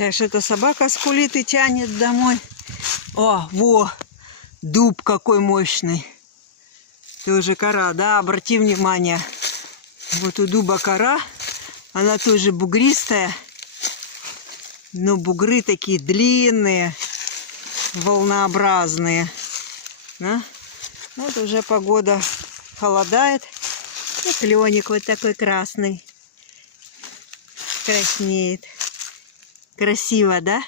Так что эта собака скулит и тянет домой. О, во! Дуб какой мощный. Тоже кора, да? Обрати внимание. Вот у дуба кора. Она тоже бугристая. Но бугры такие длинные, волнообразные. Да? Вот уже погода холодает. И кленик вот такой красный. Краснеет. Красиво, да?